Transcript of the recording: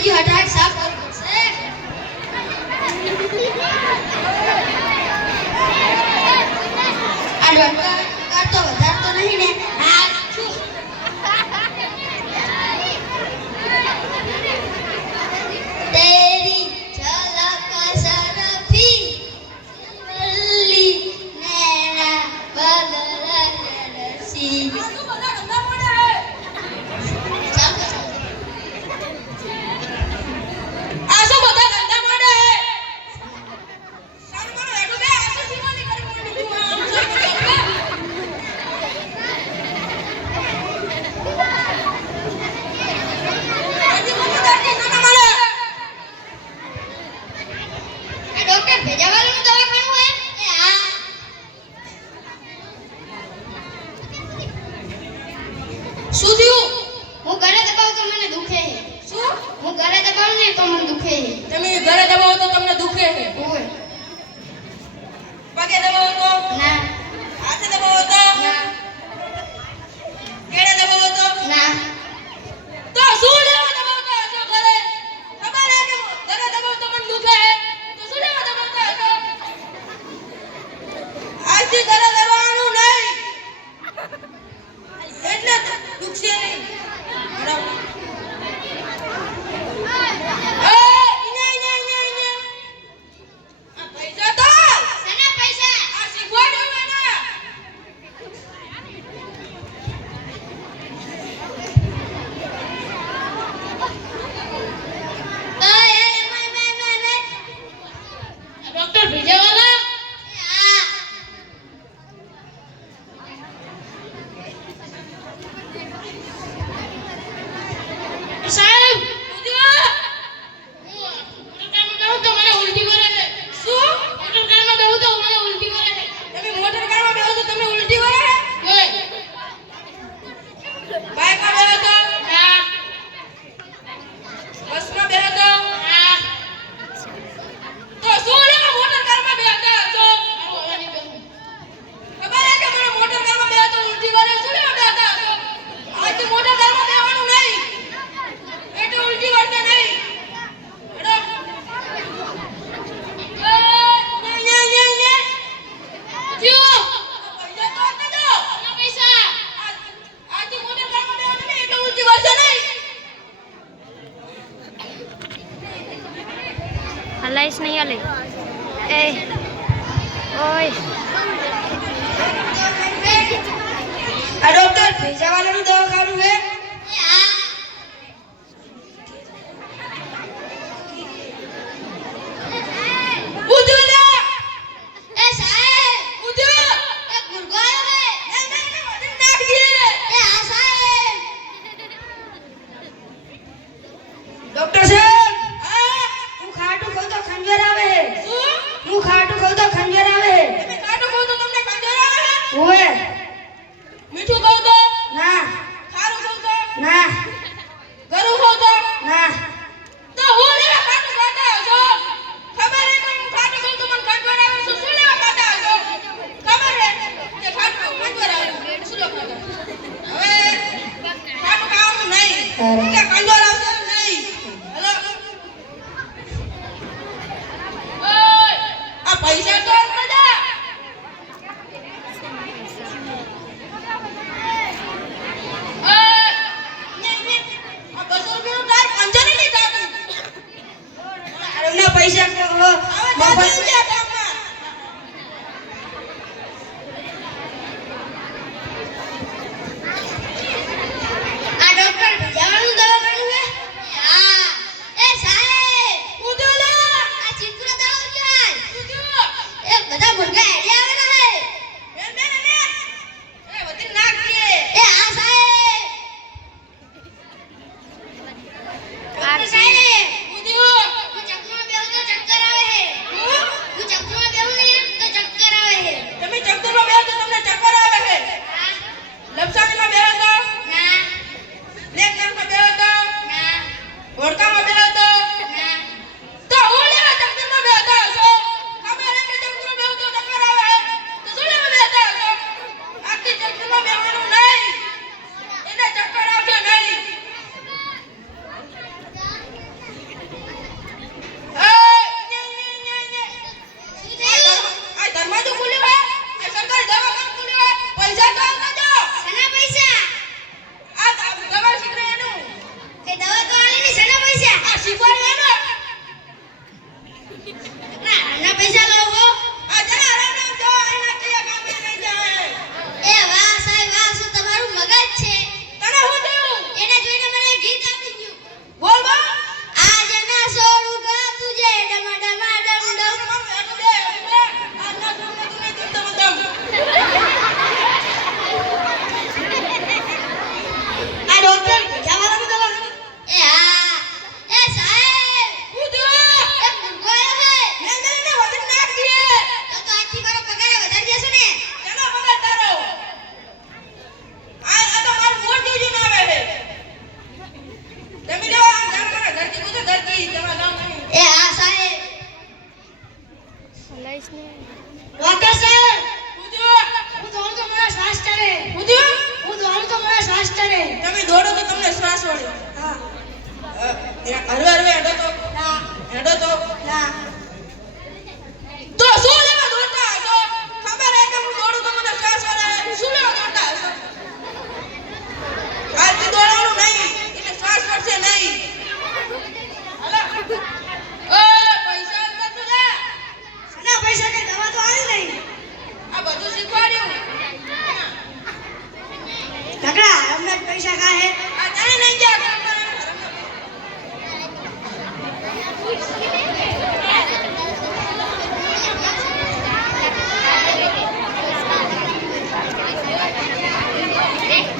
બીજી હટાટ સાફ કરવું પડશે. આ ડોક્ટર તો વધારતો નહીં ને. હા છું. તેરી ઝલક સરફી વલ્લી નૈના બદલ રસી. શું થયું? હું ઘરે દબાવું તો મને દુખે છે. શું? હું ઘરે દબાવું ને તો મને દુખે છે. તમે ઘરે દબાવો તો તમને દુખે છે? ઓય. પગે દબાવો તો? ના. હાથે દબાવો તો? ના. કેડે દબાવો તો? ના. તો શું લેવા દબાવતા હશો ઘરે? ખબર છે કે ઘરે દબાવો તો મને દુખે છે. તો શું લેવા દબાવતા હશો? આજથી ઘરે દબાવવાનું નહીં. એટલે દુખશે નહીં. બરાબર. પૈસા તો સના પૈસા આ શીખવાડવાના. ડોક્ટર ભેજાવાલા. હા. સાહેબ Alais नहीं आले ए ओए આ ડોક્ટર ભેજાવાલાનું દવાખાનું હે. ડોક્ટર સાહેબ હું ખાટું ખાઉં તો ખંજર આવે હે. હું ખાટું ખાઉં તો ખંજર આવે હે. તમે ખાટું ખાઓ તો તમને ખંજર આવે હે? ઓએ. મીઠું ખાઓ તો? ના. ખારું ખાઓ તો? ના. ગરું ખાઓ તો? ના. તો હું લેવા ખાટું ખાતા હશો? ખબર હે કે હું ખાટું ખાઉં તો મને ખંજર આવે છે. શું લેવા ખાતા હશો? ખબર હે કે ખાટું ખંજર આવે છે. શું લેવા ખાતા? હવે ખાટું ખાવાનું નહીં. કે ખંજર આવશે નહીં. હેલો શીખવાડ્યું ના આના પૈસા લાવો આ જરા આરામ જો એના કયા કામે નહીં જાય એ વાહ સાહેબ વાહ શું તમારું મગજ છે તને હું થયું એને જોઈને મને ગીત આવડી ગયું બોલ બોલ આજ ના સોડુગા તુજે ડમ ડમ ડમ ડમ આજના સોને તું નહીં જીવતો મતલબ આ ડોક્ટર જવાનું દવા એ હા એ સાહેબ હું થયું એ મુર્ગો આવ્યો હે મેં તને વજન નાખ દે તો આજથી મારો પગાર વધારી દેશો ને કેનો પગાર તારો આ તો મારું મોટ જોજો ના આવે છે તમે જો આમ જાણ કરે ઘરથી કુછ ઘરથી તમારા ગામ એ હા સાહેબ લઈશ ને ડોક્ટર સાહેબ હું થયું હું દોડું તો મને શ્વાસ ચડે હું થયું હું દોડું તો મને શ્વાસ ચડે તમે દોડો તો તમને શ્વાસ વળે હા હરવે હરવે હેડો તો ના હેડો તો ના તો શું લેવા દોડતા હશો ખબર હે કે હું દોડું તો મને શ્વાસ વળે શું લેવા દોડતા હશો આજથી દોડવાનું નહીં એટલે શ્વાસ વળશે નહીં હાલો પૈસા અંદર તો જા ના પૈસા કે દવા તો આવી નહીં આ બધું શીખવાડ્યું ઢગલા હમણાં જ પૈસા કાહે આ જાણે નહીં ગયા